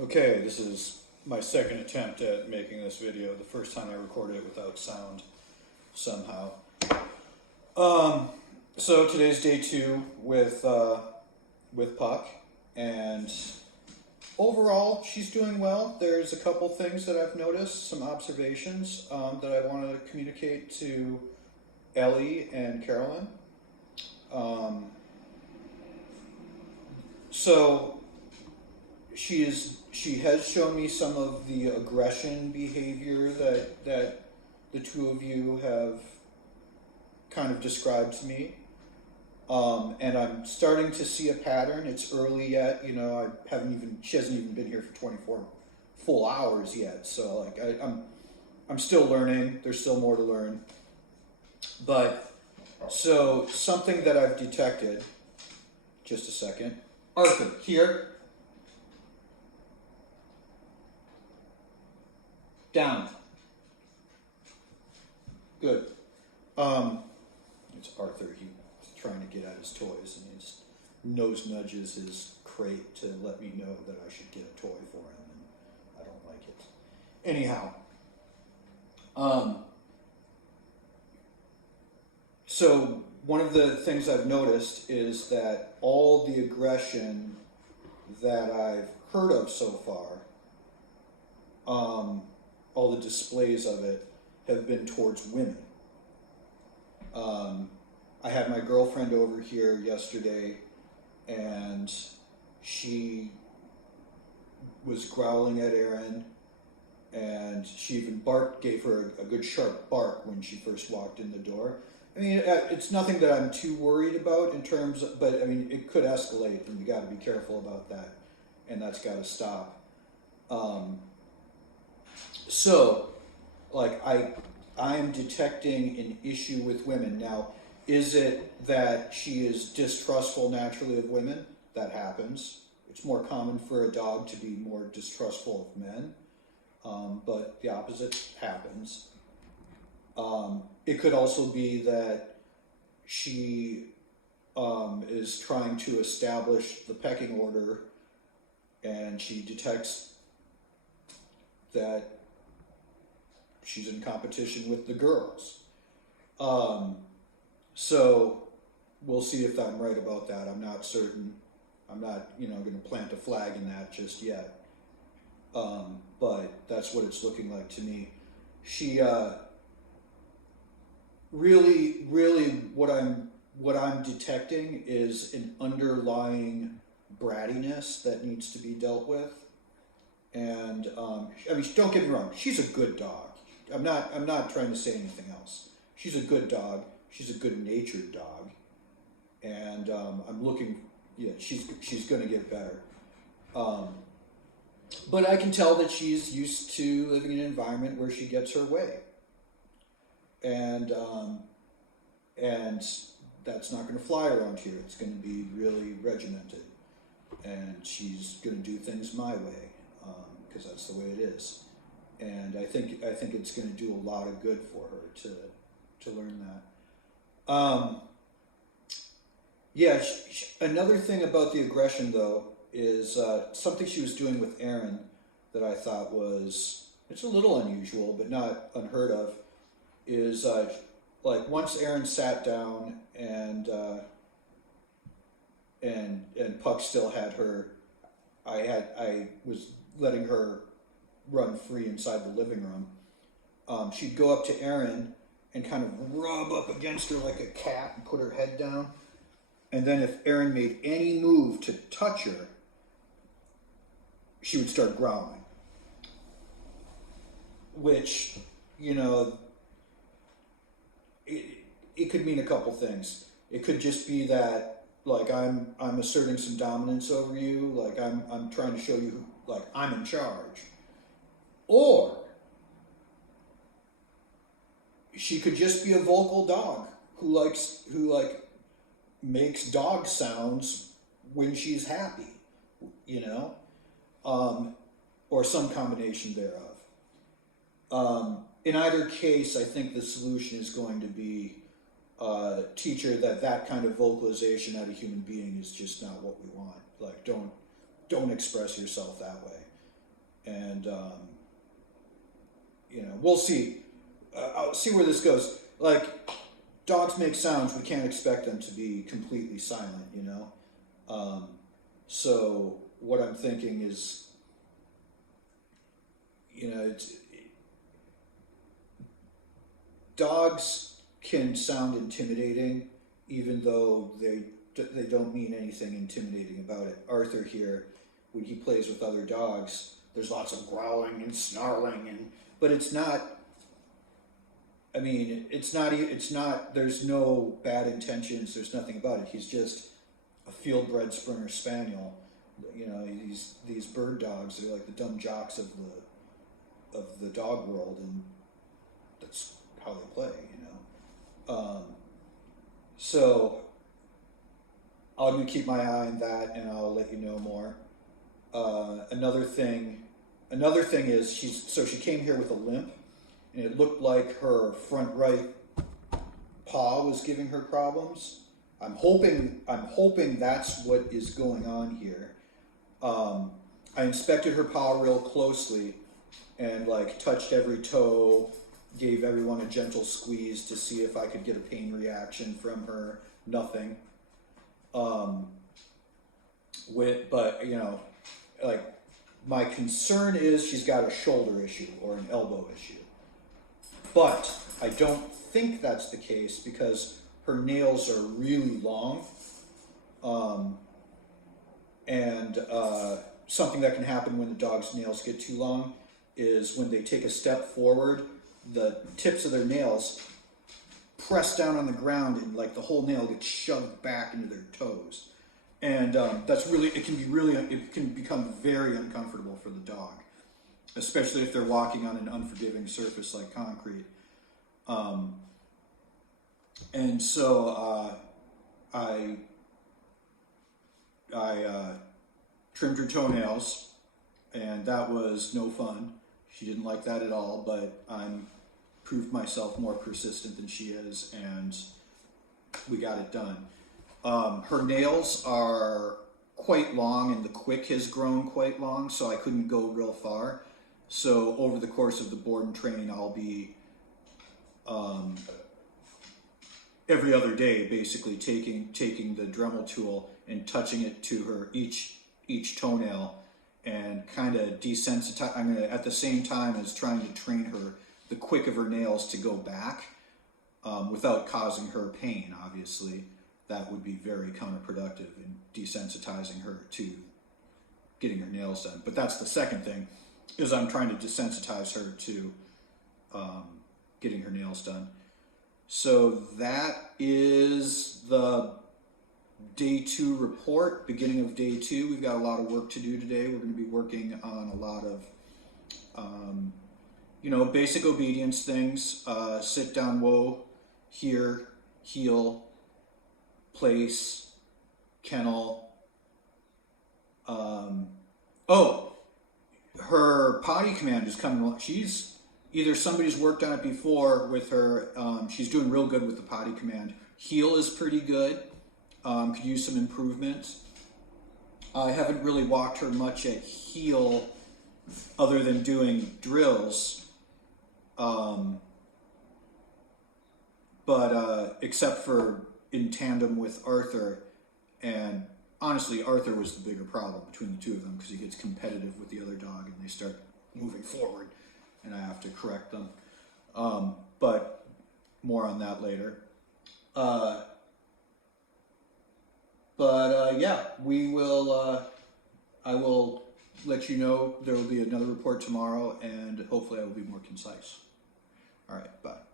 Okay, this is my second attempt at making this video. The first time I recorded it without sound somehow. So today's day two with Puck, and overall she's doing well. There's a couple things that I've noticed, some observations that I want to communicate to Ellie and Carolyn. So she has shown me some of the aggression behavior that the two of you have kind of described to me. And I'm starting to see a pattern. It's early yet, she hasn't even been here for 24 full hours yet. So like I'm still learning. There's still more to learn. But so something that I've detected, just a second. Arthur, here. Down. Good. It's Arthur. He's trying to get at his toys, and he just nose nudges his crate to let me know that I should get a toy for him, and I don't like it. Anyhow, so one of the things I've noticed is that all the aggression that I've heard of so far, all the displays of it have been towards women. I had my girlfriend over here yesterday, and she was growling at Erin, and she even gave her a good sharp bark when she first walked in the door. I mean, it's nothing that I'm too worried about but I mean, it could escalate, and you got to be careful about that, and that's got to stop. So, like, I'm detecting an issue with women. Now, is it that she is distrustful naturally of women? That happens. It's more common for a dog to be more distrustful of men, but the opposite happens. It could also be that she is trying to establish the pecking order, and she detects that she's in competition with the girls. So we'll see if I'm right about that. I'm not certain. I'm not, going to plant a flag in that just yet. But that's what it's looking like to me. She really what I'm detecting is an underlying brattiness that needs to be dealt with. And I mean, don't get me wrong. She's a good dog. I'm not trying to say anything else. She's a good dog. She's a good-natured dog, and I'm looking. Yeah, she's going to get better. But I can tell that she's used to living in an environment where she gets her way, and that's not going to fly around here. It's going to be really regimented, and she's going to do things my way because that's the way it is. And I think it's going to do a lot of good for her to learn that. Another thing about the aggression, though, is something she was doing with Erin that I thought it's a little unusual, but not unheard of, is like once Erin sat down and Puck still had her, I was letting her run free inside the living room. She'd go up to Erin and kind of rub up against her like a cat and put her head down. And then if Erin made any move to touch her, she would start growling. Which, it could mean a couple things. It could just be that, like, I'm asserting some dominance over you, like I'm trying to show you, like, I'm in charge. Or she could just be a vocal dog who makes dog sounds when she's happy, or some combination thereof. In either case, I think the solution is going to be teach her that kind of vocalization out of human being is just not what we want. Like, don't express yourself that way. and we'll see. I'll see where this goes. Like, dogs make sounds. We can't expect them to be completely silent, So what I'm thinking is, dogs can sound intimidating, even though they don't mean anything intimidating about it. Arthur here, when he plays with other dogs, there's lots of growling and snarling, but it's not. I mean, it's not. There's no bad intentions. There's nothing about it. He's just a field-bred Springer Spaniel. These bird dogs are like the dumb jocks of the dog world, and that's how they play. So I'm gonna keep my eye on that, and I'll let you know more. Another thing is she came here with a limp, and it looked like her front right paw was giving her problems. I'm hoping that's what is going on here. I inspected her paw real closely and touched every toe, gave everyone a gentle squeeze to see if I could get a pain reaction from her. Nothing. My concern is she's got a shoulder issue or an elbow issue. But I don't think that's the case because her nails are really long. And something that can happen when the dog's nails get too long is when they take a step forward, the tips of their nails press down on the ground, and the whole nail gets shoved back into their toes. And it can become very uncomfortable for the dog, especially if they're walking on an unforgiving surface like concrete. And so I trimmed her toenails, and that was no fun. She didn't like that at all, but I'm proved myself more persistent than she is, and we got it done. Her nails are quite long, and the quick has grown quite long, so I couldn't go real far. So over the course of the board and training, I'll be every other day basically taking the Dremel tool and touching it to her each toenail and kind of desensitize. I'm gonna, at the same time as trying to train her the quick of her nails to go back without causing her pain. Obviously, that would be very counterproductive in desensitizing her to getting her nails done. But that's the second thing, is I'm trying to desensitize her to getting her nails done. So that is the day 2 report, beginning of day 2. We've got a lot of work to do today. We're going to be working on a lot of, basic obedience things. Sit down, whoa, hear, heel, place, kennel. Her potty command is coming along. Either somebody's worked on it before with her. She's doing real good with the potty command. Heel is pretty good. Could use some improvement. I haven't really walked her much at heel other than doing drills. But except for in tandem with Arthur, and honestly, Arthur was the bigger problem between the two of them because he gets competitive with the other dog and they start moving forward and I have to correct them. But more on that later. Yeah, we will, I will let you know. There will be another report tomorrow, and hopefully I will be more concise. All right, bye.